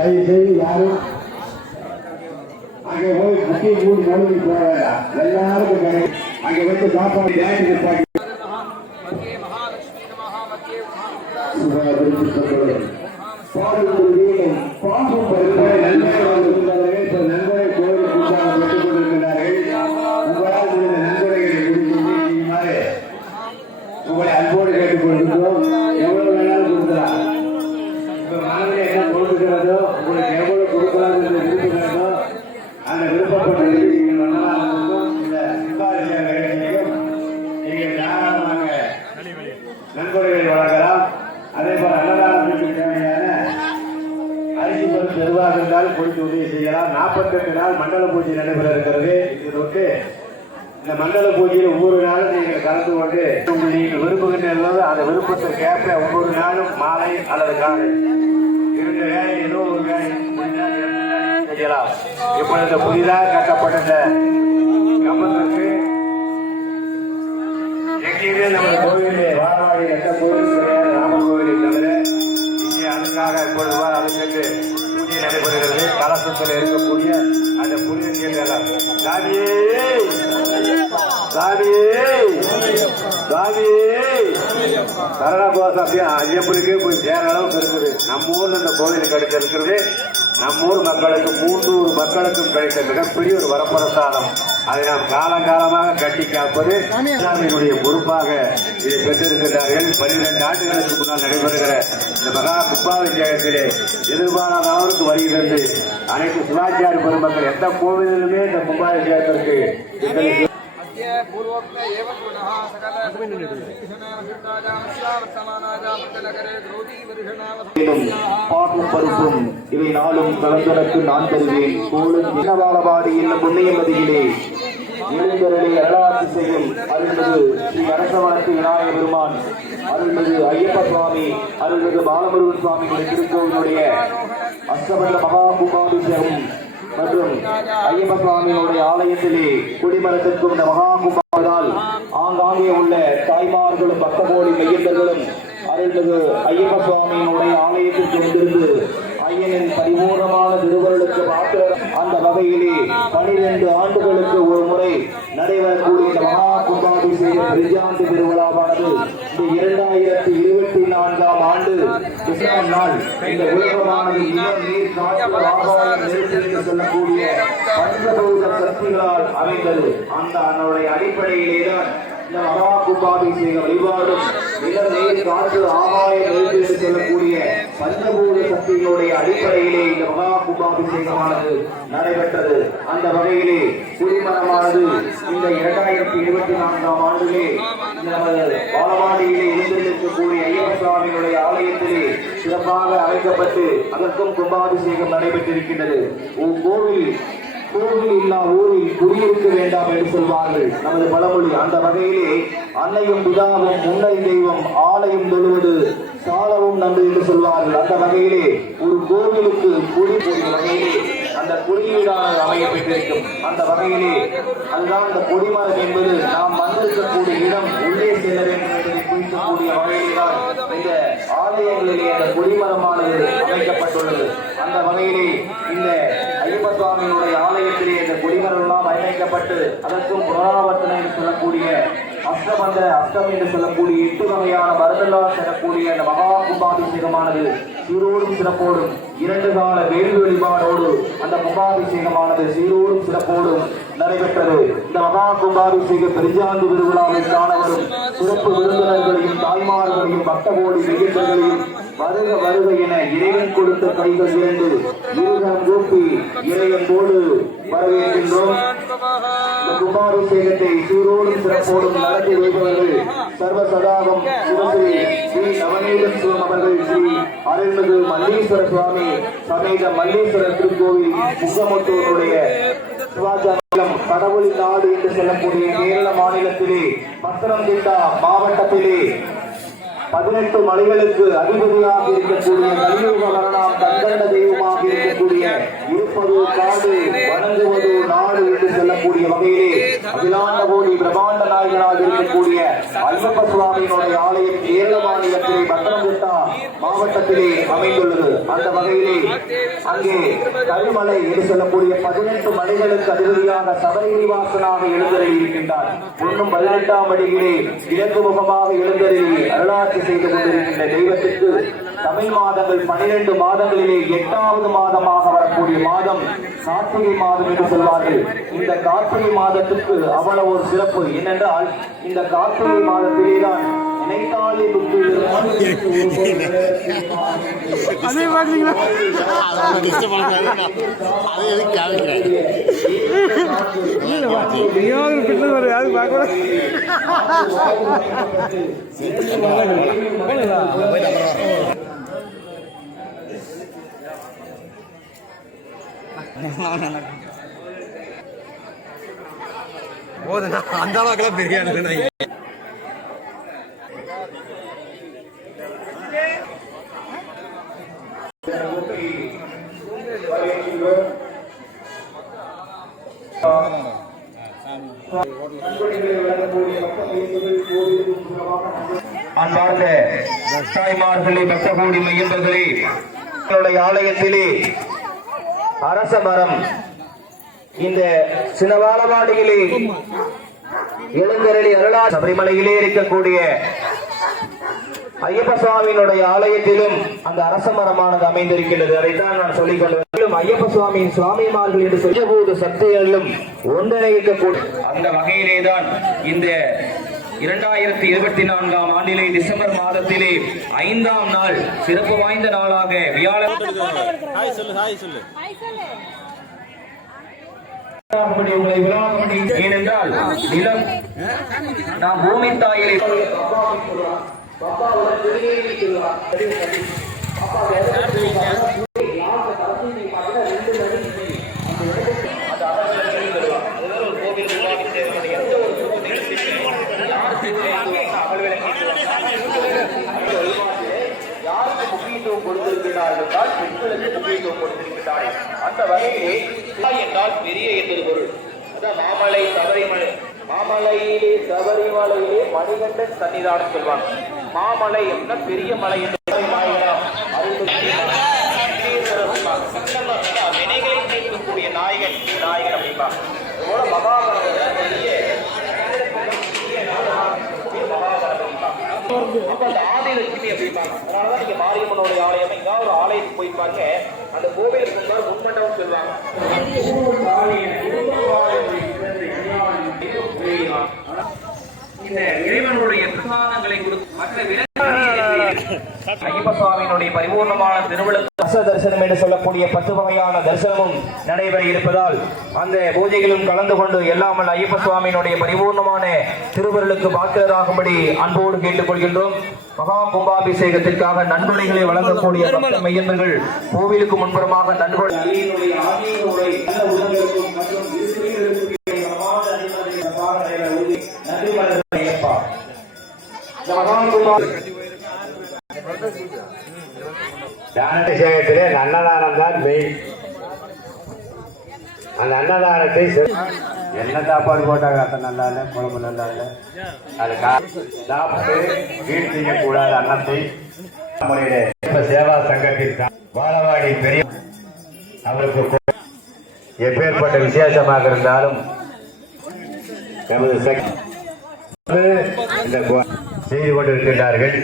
தயவு செய்து யாரும் அங்கே போய் முக்கிய மூணு மூணு போக வேண்டாம் எல்லாருக்கும் கிடைக்கும் அங்கே வந்து சாப்பாடு மாலை அல்லது காலை வேலை ஏதோ ஒரு வேலை செய்யலாம். இப்பொழுது புதிதாக கட்டப்பட்ட கம்பத்திற்கு எங்கேயுமே நம்ம கோவிலே வாரவாடி எந்த கோவில் கிடையாது ராமர் கோவிலை தவிர இங்கே அதுக்காக இப்பொழுது வா- அதுக்கு நடைபெறுகிறது கலசத்தில் இருக்கக்கூடிய அந்த புனித கேட்டெல்லாம் சாமியே! சாமியே! சாமியே! சரண கோஷம் அப்படியே ஐயப்பனுக்கே போய் சேர அளவுக்கு இருக்குது. நம்ம ஊர்ல இந்த கோவில் கிடைச்சிருக்கிறது நம்ம ஊர் மக்களுக்கு மூன்று மக்களுக்கும் கிடைத்த மிகப்பெரிய ஒரு வரப்பிரசாதம். அதை நாம் காலங்காலமாக கட்டி காப்பது இஸ்லாமியினுடைய பொறுப்பாக இதை பெற்றிருக்கிறார்கள் பன்னிரண்டு ஆண்டுகளுக்கு முன்னால் நடைபெறுகிற இந்த மகா கும்பாபிஷேகத்திலே எதிர்பாராத அளவுக்கு வருகிறது அனைத்து சிவாச்சாரி பெருமக்கள் எந்த கோவிலிலுமே இந்த கும்பாபிஷேகத்திற்கு எங்களுக்கு अद्य पूर्वोक्त एव पुनः सकलवर्तमानाजामश्रावर्तमानाजामृतनगरे द्रौदीवर्षणावसम् பாகும் பருப்பும் இவை நாளும் கலந்தனக்கு நான் தருவேன் கோளும் இனவாளவாடி என்னும் புண்ணியமதியிலே இளைஞர்களை அருளாட்சி செய்யும் அருள்மிகு ஸ்ரீ அரசவனத்து விநாயக பெருமான் அருள்மிகு ஐயப்ப சுவாமி அருள்மிகு பாலமுருகன் சுவாமிகளுடைய திருக்கோவிலுடைய அஷ்டபந்த மகா கும்பாபிஷேகம் மற்றும் ஐயப்ப சுவாமியினுடைய ஆலயத்திலே குடிமரத்திற்கும் இந்த மகா கும்பாதால் ஆங்காங்கே உள்ள தாய்மார்களும் பக்தகோடி மையந்தர்களும் அருள்மிகு ஐயப்ப சுவாமியினுடைய ஆலயத்திற்கு வந்திருந்து ஐயனின் பரிபூர்ணமான திருவருளுக்கு பாத்திர அந்த வகையிலே பனிரெண்டு ஆண்டுகளுக்கு ஒரு முறை நடைபெறக்கூடிய இந்த மகா கும்பாபிஷேக பிரிஜாந்தி திருவிழாவானது இந்த இரண்டாயிரத்தி இருபத்தி நான்காம் ஆண்டு கிருஷ்ணன் நாள். இந்த உலகமானது இளம் நீர் காற்று ஆகாயம் நெருப்பு சொல்லக்கூடிய பஞ்சபூத சக்திகளால் அமைந்தது. அந்த அதனுடைய அடிப்படையிலேதான் கும்பாபிஷேக வழிபாடும் இளம் நீர் காற்று ஆகாயம் நெருப்பு என்று பஞ்சபூத சக்திகளுடைய அடிப்படையிலே இந்த மகா கும்பாபிஷேகமானது நடைபெற்றது. அந்த வகையிலே குடிமரமானது இந்த இரண்டாயிரத்தி இருபத்தி நான்காம் ஆண்டிலே நமது வாழவாடியிலே இருந்திருக்கக்கூடிய ஐயப்ப சுவாமிகளுடைய ஆலயத்திலே சிறப்பாக அழைக்கப்பட்டு அதற்கும் கும்பாபிஷேகம் நடைபெற்றிருக்கின்றது. கோவில் கோவில் இல்லா ஊரில் குடியிருக்க வேண்டாம் என்று சொல்வார்கள். நமது பழமொழி அந்த வகையிலே அன்னையும் பிதாவும் முன்னை தெய்வம் ஆலயம் தொழுவது சாலவும் நன்று என்று சொல்வார்கள். அந்த வகையிலே ஒரு கோவிலுக்கு குடி போகிற வகையிலே அந்த குடியீடானது அமையப்பட்டிருக்கும் அந்த வகையிலே அதுதான் அந்த கொடிமரம் என்பது. நாம் வந்திருக்கக்கூடிய இடம் உள்ளே செல்ல வேண்டும் என்பதை குறிக்கக்கூடிய வகையிலே தான் இந்த ஆலயங்களிலே அந்த கொடிமரமானது அமைக்கப்பட்டுள்ளது. அந்த வகையிலே இந்த ஐயப்ப ஆலயத்திலே இந்த கொடிமரம் எல்லாம் அதற்கும் புனராவர்த்தனை என்று சொல்லக்கூடிய அஷ்டமந்த அஷ்டம் என்று சொல்லக்கூடிய எட்டு வகையான மருந்தெல்லாம் செல்லக்கூடிய அந்த மகா கும்பாபிஷேகமானது சீரோடும் சிறப்போடும் இரண்டு கால வேல் வழிபாடோடு அந்த கும்பாபிஷேகமானது சீரோடும் சிறப்போடும் நடைபெற்றது. இந்த மகா கும்பாபிஷேக பெருஞ்சாந்து விருவிழாவை காண வரும் சிறப்பு விருந்தினர்களையும் தாய்மார்களையும் பக்தகோடி மெய்யர்களையும் வருக வருக என இறைவன் கொடுத்த கைகள் இரண்டு. இருதம் கூப்பி இறைவன்போடு வரவேற்கின்றோம். இந்த சீரோடும் சிறப்போடும் நடத்தி வைப்பவர்கள் சர்வ சதாகம் சிவஸ்ரீ ஸ்ரீ நவநீதம் சிவம் அவர்கள் ஸ்ரீ அருள்மிகு மல்லீஸ்வர சுவாமி சமேத மல்லீஸ்வர திருக்கோவில் முகமுத்தூருடைய சிவாச்சாரம் கடவுளின் நாடு என்று சொல்லக்கூடிய கேரள மாநிலத்திலே பத்தனம்திட்டா மாவட்டத்திலே பதினெட்டு மலைகளுக்கு அதிபதியாக இருக்கக்கூடிய கலியுக மரணம் கந்தண்ட தெய்வமாக இருக்கக்கூடிய இருப்பது காடு வணங்குவது நாடு என்று சொல்லக்கூடிய வகையிலே அகிலாண்ட கோடி பிரம்மாண்ட நாயகனாக இருக்கக்கூடிய ஐயப்ப சுவாமியினுடைய ஆலயம் கேரள மாவட்டத்திலே அமைந்துள்ளது. அந்த வகையிலே அங்கே கருமலை என்று சொல்லக்கூடிய பதினெட்டு மலைகளுக்கு அதிரடியாக சபரிவாசனாக எழுந்தருளி இருக்கின்றார் இன்னும் பதினெட்டாம் அடியிலே இலக்கு முகமாக எழுந்தருளி அருளாட்சி செய்து கொண்டிருக்கின்ற தெய்வத்திற்கு தமிழ் மாதங்கள் பனிரெண்டு மாதங்களிலே எட்டாவது மாதமாக வரக்கூடிய மாதம் கார்த்திகை மாதம் என்று சொல்வார்கள். இந்த கார்த்திகை மாதத்துக்கு அவ்வளவு ஒரு சிறப்பு. என்னென்றால் இந்த கார்த்திகை மாதத்திலே தான் நினைத்தாலே அதே பாக்குறீங்களா? அது எதுக்கு காமிக்கிறேன் எங்கேயாவது பிட்டு வரும் யாரும் பார்க்க போதுண்ணா அந்த அளவுக்குலாம் பிரியாணி அன்பார்ந்த தாய்மார்களே பக்தகோடி மையந்தர்களே எங்களுடைய ஆலயத்திலே அரச மரம் இந்த சினவாளவாடியிலே எழுந்தரளி அருளா சபரிமலையிலே இருக்கக்கூடிய ஐயப்ப சுவாமியினுடைய ஆலயத்திலும் அந்த அரச மரமானது அமைந்திருக்கின்றது. அதைத்தான் நான் சொல்லிக் கொள்வேன் ஐயப்ப சுவாமியின் சுவாமிமார்கள் என்று சொல்லபோது சக்திகளும் ஒன்றிணைக்கக்கூடிய அந்த வகையிலே தான் இந்த இரண்டாயிரத்தி இருபத்தி நான்காம் ஆண்டிலே டிசம்பர் மாதத்திலே ஐந்தாம் நாள் சிறப்பு வாய்ந்த நாளாக வியாழன் ஏனென்றால் நிலம் நாம் பூமி தாயிலை யாருக்கு முக்கியத்துவம் கொடுத்திருக்கிறார்கள் என்றால் பெண்களுக்கு முக்கியத்துவம் கொடுத்திருக்கிறார்கள். அந்த வகையிலே என்றால் பெரிய என்பது பொருள். அதான் மாமலை சபரிமலை. மாமலையிலே சபரிமலையிலே மணிகண்டன் சன்னிதானம் சொல்வாங்க. மாமலை என்ற பெரிய மலை என்று நாயகனாம் அருள்மிகு விக்னேஸ்வரர் சொல்வாங்க. சங்கம அதான் வினைகளை தீர்க்கக்கூடிய நாயகன் நாயகன் அப்படிம்பாங்க. இதுபோல மகாபாரதம் பெரிய அப்ப அந்த ஆதிலட்சுமி அப்படிம்பாங்க. அதனாலதான் நீங்க மாரியம்மனுடைய ஆலயம் எங்காவது ஒரு ஆலயத்துக்கு போய் பாருங்க. அந்த கோவிலுக்கு முன்னால் முன்மண்டபம் சொல்லுவாங்க இந்த இறைவனுடைய பிரசாதங்களை கொடுத்து மற்ற விலங்குகள் ஐயப்ப சுவாமியினுடைய பரிபூர்ணமான திருவிழா ரச தரிசனம் என்று சொல்லக்கூடிய பத்து வகையான தரிசனமும் நடைபெற இருப்பதால் அந்த பூஜைகளிலும் கலந்து கொண்டு எல்லாமல் ஐயப்ப சுவாமியினுடைய பரிபூர்ணமான திருவருளுக்கு பாத்திரராகும்படி அன்போடு கேட்டுக்கொள்கின்றோம். மகா கும்பாபிஷேகத்திற்காக நன்கொடைகளை வழங்கக்கூடிய பக்த மையங்கள் கோவிலுக்கு முன்புறமாக நன்கொடை. இந்த மகான் அந்த அன்னதானம் தான் மெயின் அந்த அன்னதானத்தை என்ன சாப்பாடு போட்டாங்க? அத்தை நல்லா இல்லை குழம்பு நல்லா இல்லை. அது கா- சாப்பிட்டு வீண் செய்யக்கூடாத அன்னத்தை நம்முடைய சேவா சங்கத்திற்கு வாழவாடி பெரிய அவருக்கு எப்பேற்பட்ட விசேஷமாக இருந்தாலும் நமது சக்தி இந்த செய்து கொண்டிருக்கின்றார்கள்.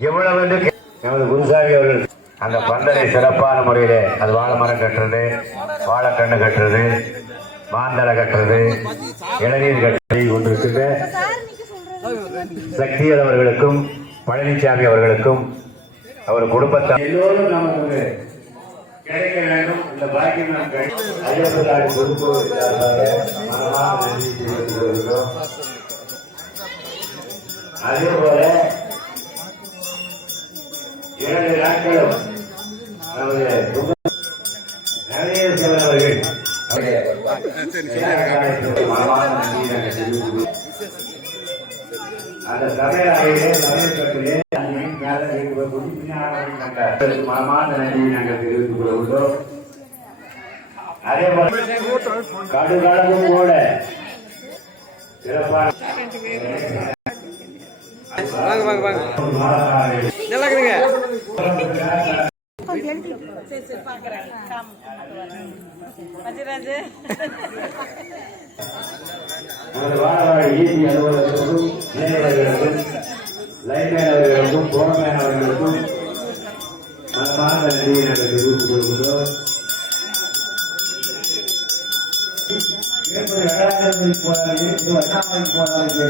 எவ்வளவு என்று கே- நமது குருசாமி அவர்கள் அந்த பந்தலை சிறப்பான முறையிலே அது வாழை மரம் கட்டுறது வாழைக்கண்ணு கட்டுறது மாந்தலை கட்டுறது இளநீர் கட்டி கொண்டிருக்கின்ற சக்திகள் அவர்களுக்கும் பழனிசாமி அவர்களுக்கும் அவர் குடும்பத்தார் எல்லோரும் நமக்கு கிடைக்க வேண்டும் இந்த பாக்கியம் நாம் கிடை- பொறுப்பு அதே போல இரண்டு நாட்களும் நமது குடும்ப- அவர்கள் அந்த சமையல் அறையிலே சமையல் கட்டிலே அஞ்சு நன்றியை நாங்கள் தெரிவித்துக் அதே போல கடுகளவும் கூட சிறப்பான வாங்க வாங்க வாங்க. நல்லா இருக்குங்க லைன்மேன் அவர்களுக்கும் போர்மேன் அவர்களுக்கும் மனமார்ந்த நன்றியை நாங்கள் தெரிவித்துக் கொள்கிறோம் போனாலும்